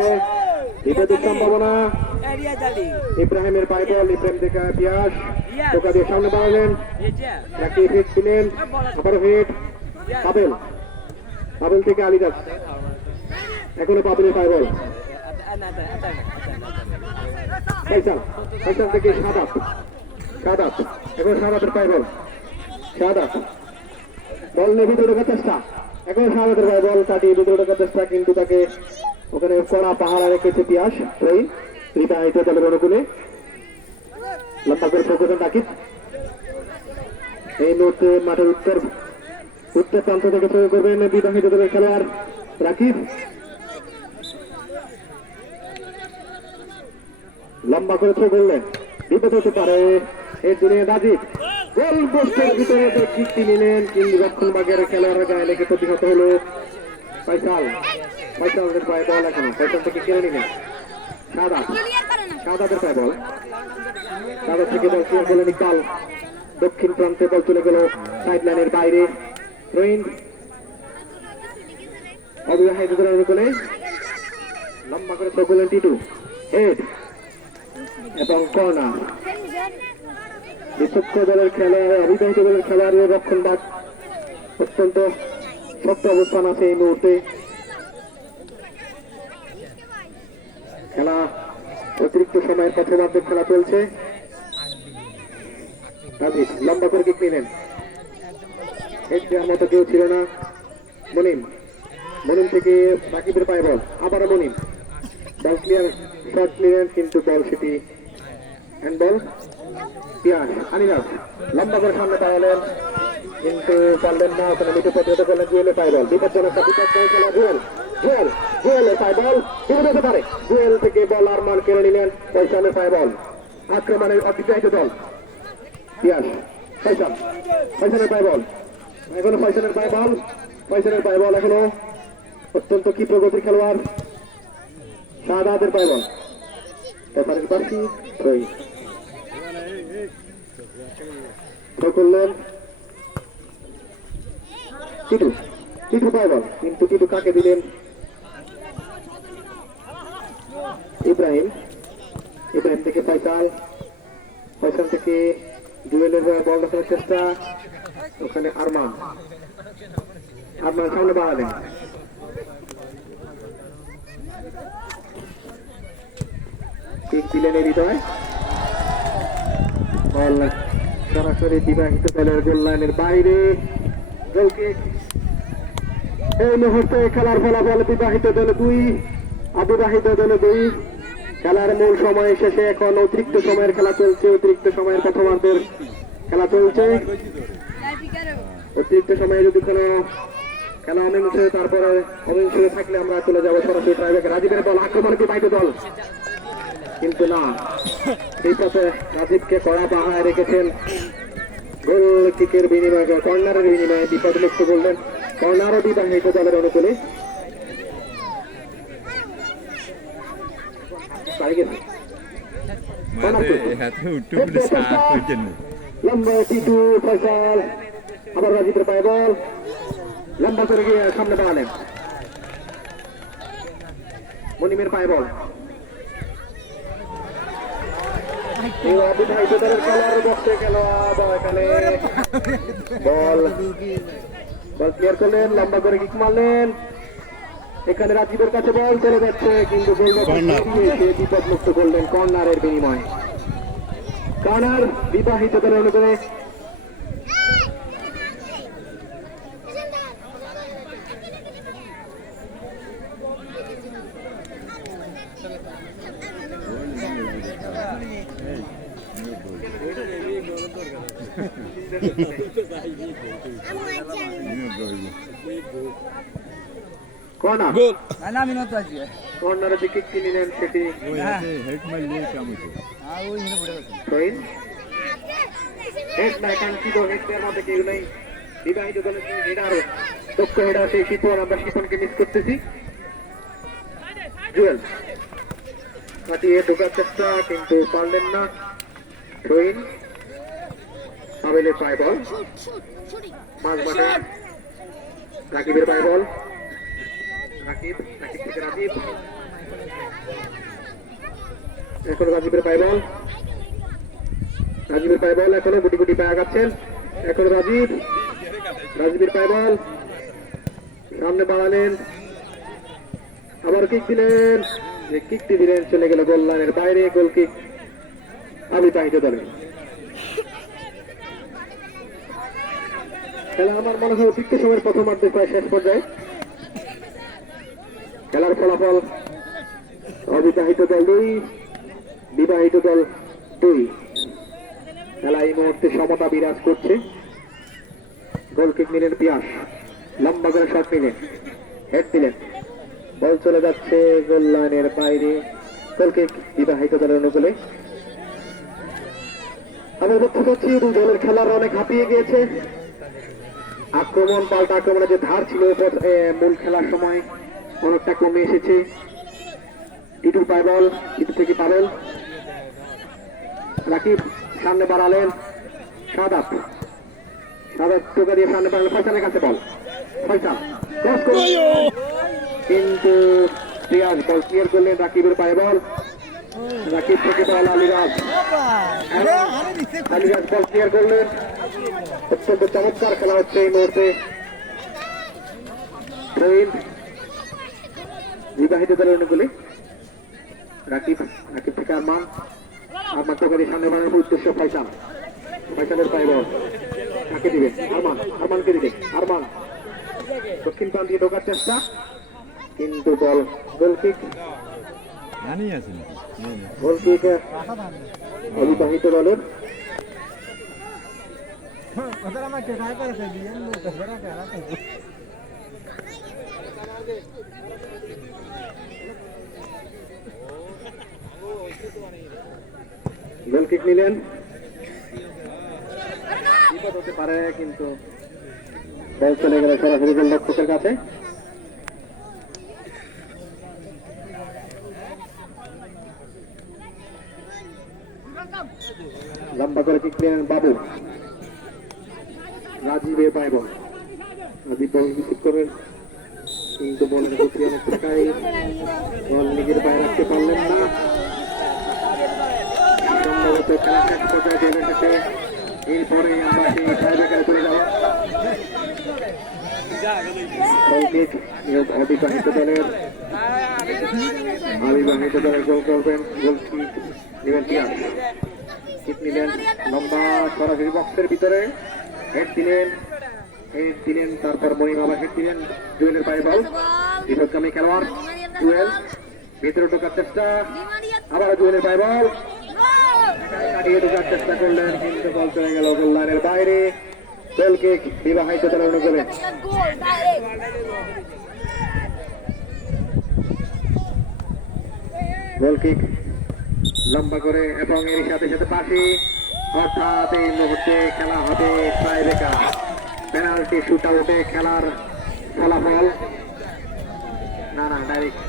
বিপদের সম্ভাবনা। ইব্রাহিমের পায়ে বল, ইব্রাহিম থেকে পিয়াস টোকা দিয়ে সামনে বাড়ালেন, নাকি হিট ছিলেন, আবারও হিট, পাবেল, পাবেল থেকে আলিদাস, এখনো পাবেলের পায়ে বল, ফাইসাল, ফাইসাল থেকে সাদাত, সাদাত, এখন সাদাতের পায়ে বল, সাদাত বল নিয়ে ভিতরে ঢোকার চেষ্টা, এখন সাদাতের পায়ে বল কাটিয়ে ভিতরে ঢোকার চেষ্টা, কিন্তু তাকে ওখানে কড়া পাহারা রেখেছে পিয়াস। ওই বিবাহিত দলের অনুকূলে লম্বা করে প্রকোজন রাকিব, এই মুহূর্তে মাঠের উত্তর প্রান্ত থেকে প্রয়োগ করবেন বিবাহিত দলের খেলোয়াড় রাকিব, লম্বা করে থ্রো করলেন, বিপদ হতে পারে, এর জন্য রাজীব গোল পোস্টের ভিতরে কিকটি নিলেন, কিন্তু রক্ষণভাগের খেলোয়াড়ের গায়ে লেগে প্রতিহত হল। ফাইসাল, ফাইসালের পায়ে বল, এখনো ফাইসাল থেকে কেড়ে নিলেন সাদাত, সাদাতের পায়ে বল, সাদাত থেকে বল ক্লিয়ার করলেন ইকবাল, দক্ষিণ প্রান্তে বল চলে গেল সাইড লাইনের বাইরে। রোহিন অবিবাহিত দলের অনুকূলে লম্বা করে থ্রো করলেন টিটু, হেড এবং কর্নার। বিপক্ষ দলের খেলোয়াড়, অবিবাহিত দলের খেলোয়াড়ের রক্ষণভাগ অত্যন্ত শক্ত অবস্থান আছে এই মুহূর্তে। খেলা অতিরিক্ত সময়ের প্রথমার্ধের খেলা চলছে। রাজীব লম্বা করে কিক নিলেন, হেড দেওয়ার মতো কেউ ছিল না। মনিম, মনিম থেকে রাকিবের পায়ে বল, আবারও মনিম, বল ক্লিয়ার, শট নিলেন, কিন্তু বল সেটি হ্যান্ড বল। পিয়াস, আনিরাজ লম্বা করে সামনে পাওয়ালেন, কিন্তু পারলেন না, ওখানে মিটে প্রতিহত করলেন জুয়েলের পায়ে বল, বিপজ্জনক খেলা জুয়েল, জুয়েল, জুয়েলের পায়ে বল, বিপদ হতে পারে, জুয়েল থেকে বল আরমান কেড়ে নিলেন, ফয়সালের পায়ে বল, আক্রমণের অবিবাহিত দল। পিয়াস, ফয়সাল, ফয়সালের পায়ে বল, এখনো ফয়সালের পায়ে বল, ফয়সালের পায়ে বল, এখনো অত্যন্ত কি প্রগতির খেলোয়াড় শাহাদাতের পায়ে বল, করলেন টিটু, টিটু পায়ে বল, কিন্তু টিটু কাকে দিলেন? ইব্রাহিম, ইব্রাহিম থেকে ফয়সাল, ফয়সাল থেকে জুয়েলের বল রাখার চেষ্টা, ওখানে আরমান, আরমান সামনে বাড়ালেন, কিক দিলেন হৃদয়, বল সরাসরি বিবাহিত দলের গোল লাইনের বাইরে, গোল কিক। এই মুহূর্তে খেলার ফলাফল বিবাহিত দলে 2, অবিবাহিত দলে 2। খেলার মূল সময় শেষে, এখন অতিরিক্ত সময়ের খেলা চলছে, অতিরিক্ত সময়ের প্রথমার্ধের খেলা চলছে। অতিরিক্ত সময়ে যদি কোনো খেলা অমীমাংস হয়ে তারপরে অমীমাংস হয়ে থাকলে আমরা চলে যাবো সরাসরি ট্রাইব্রেকার। রাজীবের বল, আক্রমণ বিবাহিত দল, কিন্তু না, এই পথে রাজীবকে কড়া পাহাড়ে রেখেছেন। গোল কিকের বিনিময়ে, কর্নারের বিনিময়ে বিপদ মুক্ত করলেন, কর্নারও বিবাহিত দলের অনুকূলে। লম্বা টিটু, ফয়সাল, আবার রাজীবের পায়ে বল, লম্বা করে গিয়ে সামনে বাড়ালেন, মনিমের পায়ে বল, অবিবাহিত দলের খেলোয়াড় বসে গেল, এখানে বল, বল ক্লিয়ার করলেন, লম্বা করে কিক মারলেন, এখানে রাজীবের কাছে বল চলে যাচ্ছে, কিন্তু বিপদ মুক্ত করলেন কর্নারের বিনিময়ে। কর্নার বিবাহিত দলের অনুকূলে। কর্নার গোল না আমি নতো আছি কর্নারে যে কিকটি নিলেন সেটি হেড মারলে কেমন আর ওই হিনে পড়ে গেছে থ্রোইন হেড নাই কাঙ্ক্ষিত হেড দেওয়ার মধ্যে কেউ নেই বিবাহিত দলের হেডার দক্ষ হেডার সেই শিপন আমরা শিপনকে মিস করতেছি জুয়েল কাটিয়ে ঢোকার চেষ্টা কিন্তু পারলেন না থ্রোইন আবেলের পায় বল মাঝ মাঠে রাকিবের পায় বল রাকিব থেকে রাকিব এখন রাজীবের পায় বল এখনো গুটি গুটি পায়ে আগাচ্ছেন এখন রাজীবের পায় বল সামনে বাড়ালেন আবার কিক দিলেন কিকটি দিলেন চলে গেল গোল লাইনের বাইরে গোল কিক অবিবাহিত দলের খেলা আমার মনে হয় অতিরিক্ত সময়ের প্রথমার্ধে প্রায় শেষ পর্যায়ে খেলার ফলাফল অবিবাহিত দল 2 বিবাহিত দল 2 খেলা এই মুহূর্তে সমতা বিরাজ করছে গোল কিক নিলেন পিয়াস লম্বা করে শট নিলেন হেড দিলেন বল চলে যাচ্ছে গোল লাইনের বাইরে গোল কিক বিবাহিত দলের অনুকূলে আমরা লক্ষ্য করছি দুই দলের খেলার অনেক হাঁপিয়ে গিয়েছে আক্রমণ পাল্টা আক্রমণের যে ধার ছিল মূল খেলার সময় অনেকটা কমে এসেছে টিটু পায় বল টিটু থেকে পাবেল রাকিব সামনে বাড়ালেন সাদাত টোকা দিয়ে সামনে বাড়ালেন ফয়সালের কাছে বল ফয়সাল ক্রস করে কিন্তু পিয়াজ বল ক্লিয়ার করলেন রাকিবের পায়ে বল রাকিব থেকে বল আলিরাজ বল ক্লিয়ার করলেন অত্যন্ত চমৎকার খেলা হচ্ছে এই মুহূর্তে বিবাহিত দলের অনুকূলে রাকিব থেকে আরমান টোকারি সামনে বাড়ানোর উদ্দেশ্য ফয়সালের পায়ে বল কাকে দিবে আরমানকে দিবে আরমান দক্ষিণ প্রান্ত দিয়ে ঢোকার চেষ্টা কিন্তু বল গোল কিক অবিবাহিত দলের গোল কিক নিলেন বিপদ হতে পারে কিন্তু বল চলে গেল সরাসরি গোলরক্ষকের কাছে লম্বা করে কিক নিলেন বাবু রাজীবের পায় বল রাজীব বল রিসিভ করেন কিন্তু বলের গতি অনেক টাকায় বল নিজের পায়ে রাখতে পারলেন না সম্ভবত খেলা শেষ পর্যায়ে চলে এসেছে এরপরে আমরা সেই টাইব্রেকারে চলে যাব অবিবাহিত দলের গোল করবেন গোল নিবেন পিয়াস কিক নিলেন লম্বা সরাসরি বক্সের ভিতরে হেড দিলেন তারপর মনিম আবার হেড দিলেন জুয়েলের পায়ে বল বিপদগামী খেলোয়াড় জুয়েল ভিতরে ঢোকার চেষ্টা আবার জুয়েলের পায়ে বল কাটিয়ে ঢোকার চেষ্টা করলেন কিন্তু বল চলে গেল গোল লাইনের বাইরে গোল কিক বিবাহিত দলের অনুকূলে গোল কিক লম্বা করে এবং এর সাথে সাথে পাশে অর্থাৎ এই মুহূর্তে খেলা হবে টাইব্রেকার পেনাল্টি শুট আউটে খেলার ফলাফল না ডাইরেক্ট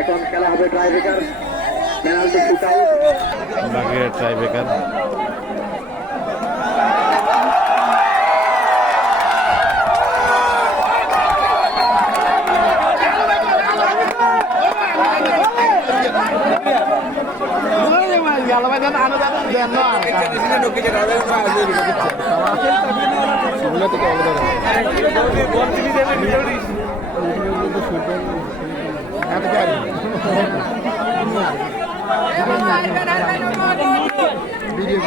এখন খেলা হবে tiebreaker penalty shoot out tiebreaker video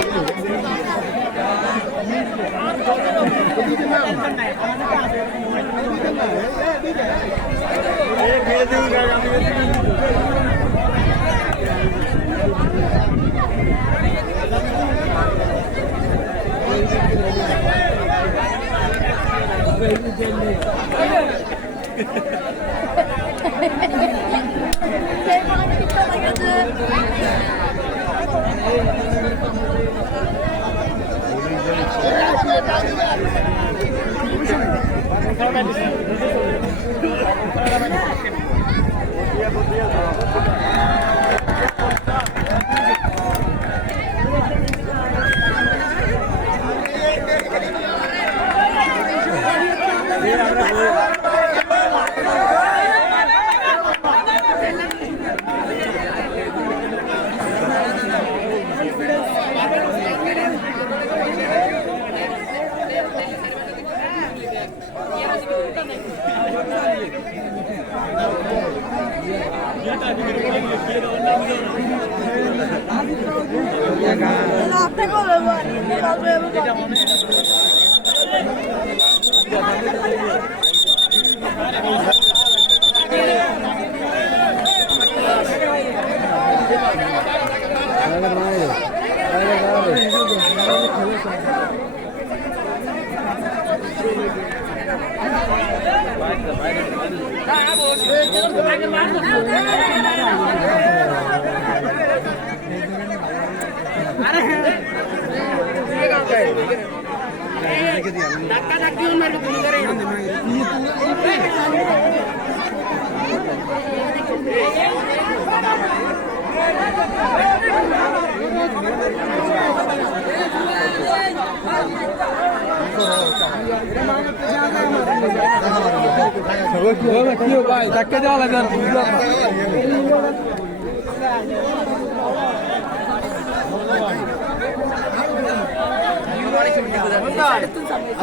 ধাক্কা দেওয়া লাগে আর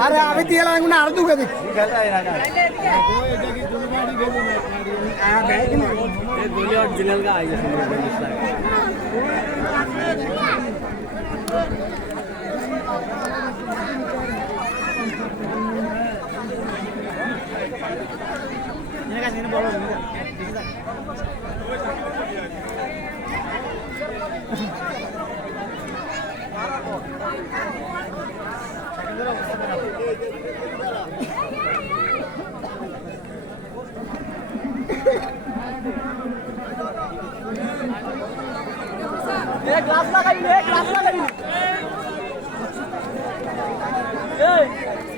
আরে আমি দিয়ে লাগবো না আর দুগে দেখি অরিজিনাল का आइए ग्लास लगाई ग्लास लगाई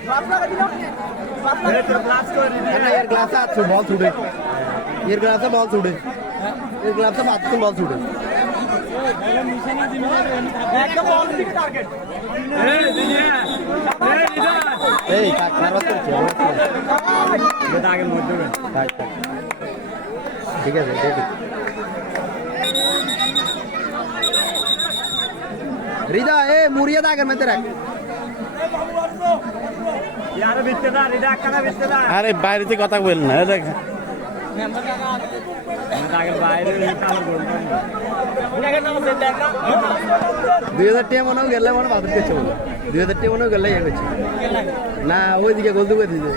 ग्लास लगाई ग्लास को यार ग्लास हाथ से बॉल छूटे ये ग्लास से बॉल छूटे ये ग्लास से हाथ से बॉल छूटे एकदम बॉल की टारगेट এই কারবাস করছে এটা আগে মধ্যে ঠিক আছে ঠিক রিদা এ মুরিয়া দাগের মধ্যে রাখ यार বিত্তেদা রিদা কানা বিত্তেদা আরে বাইরেতে কথা বলেন না দেখ দাগের বাইরে কামড় গোল দেখেন না দেখা 2000 টাকা মনে গেলে মনে বাদ দিতে বলে 2000 টাকা মনে গেলে ইয়ে করছে না ওইদিকে গোল দুগে দিতে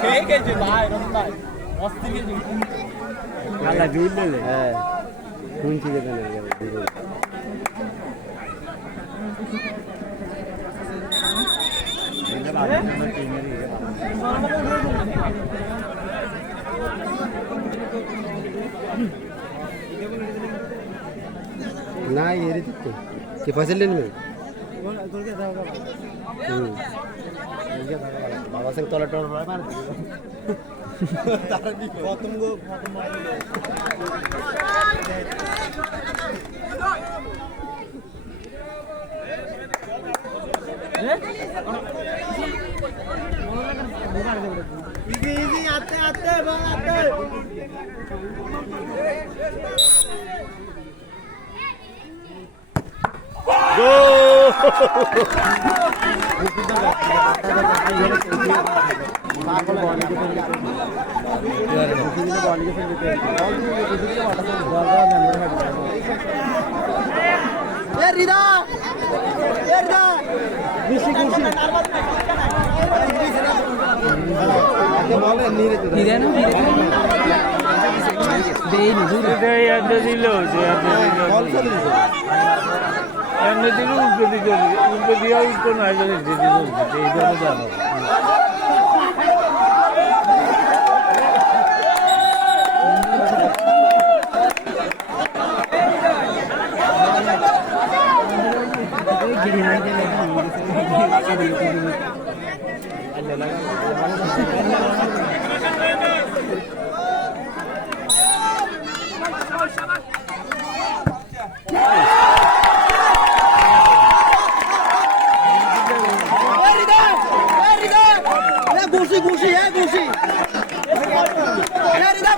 সেই গেছে ভাই রাস্তায় অস্থির গেছে আল্লাহ জুড়লে হ্যাঁ কোন ঠিক আছে ना ये रहते कि फसल लेने में बाबा से तोला टोल रहा है मार तुम को इजी आते आते बॉल आते এমনি দিন উল্টো দিয়ে উল্টো নয় যদি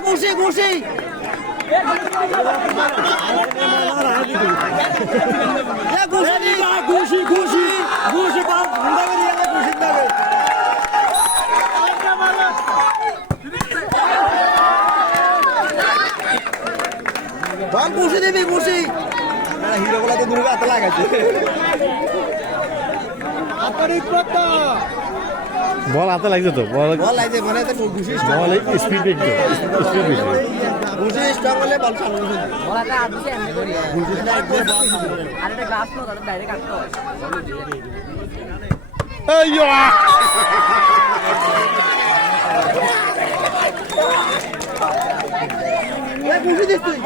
খুশি খুশি খুশি খুশি খুশি বল খুশি দিবি খুশি হিরো গুলা তো দুর্গা হাতে লাগাচ্ছে বল হাতে লাগছে তো বল বল লাগছে মানে তো খুশি বল স্পিড একটু স্পিড বেশি খুশি স্ট্রং হলে বল সামনে বলাটা আদিছে এমনি করি খুশি না একদম বল সামনে আর এটা গ্লাস নো তাহলে ডাইরেক্ট কাটতে হয় আইয়া খুশি দিস তুই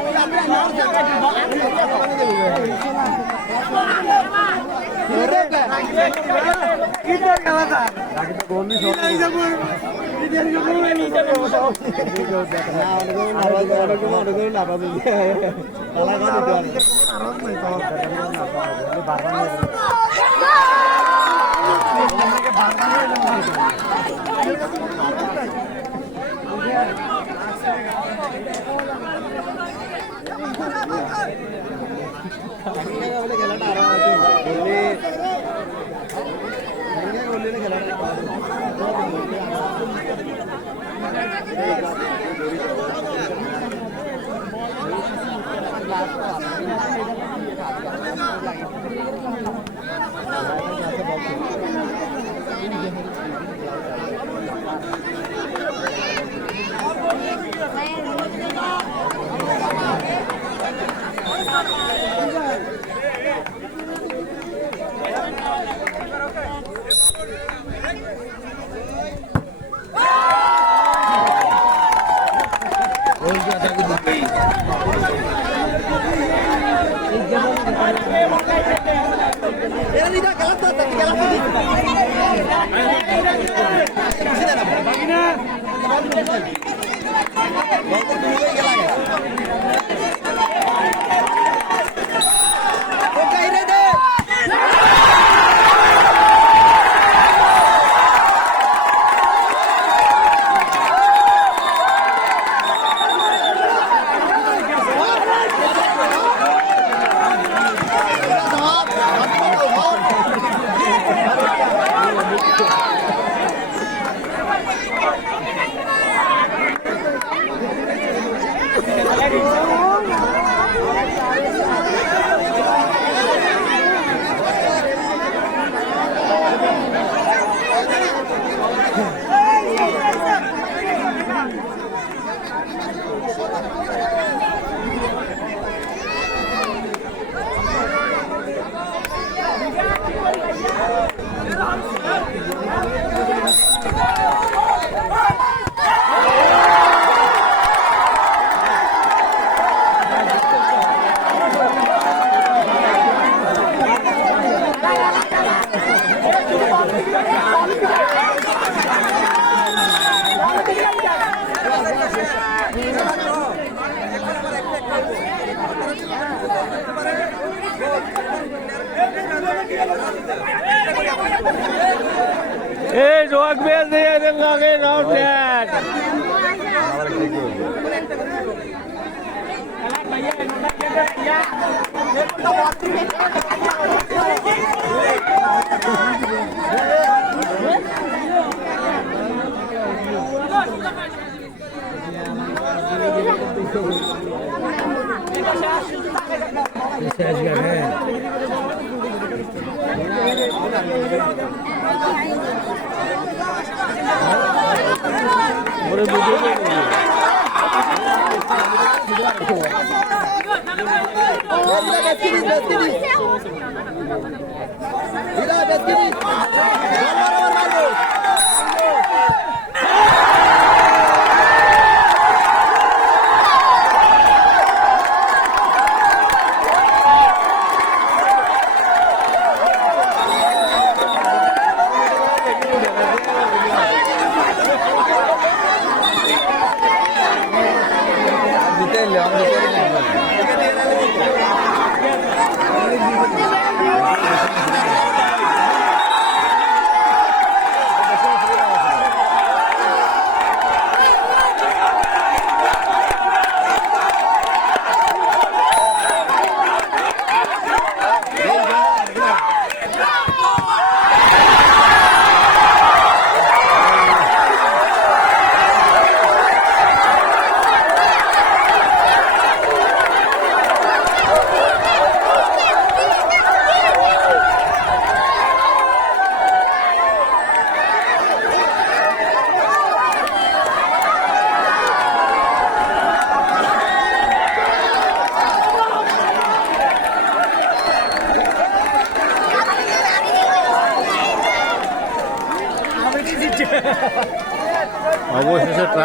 Hey, rock bell there, then again out there.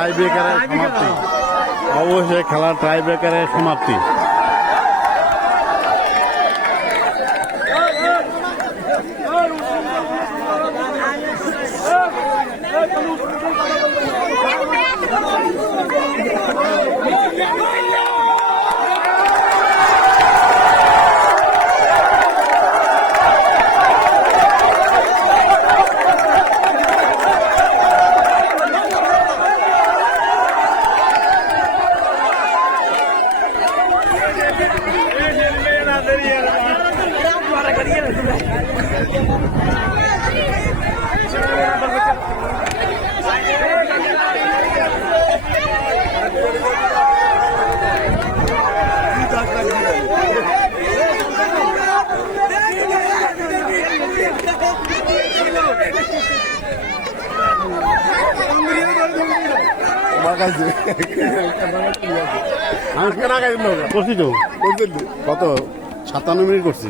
টাই ব্রেকারের সমাপ্তি। অবশেষে খেলার টাই ব্রেকারের সমাপ্তি। করছি তো কত 57 মিনিট করছি।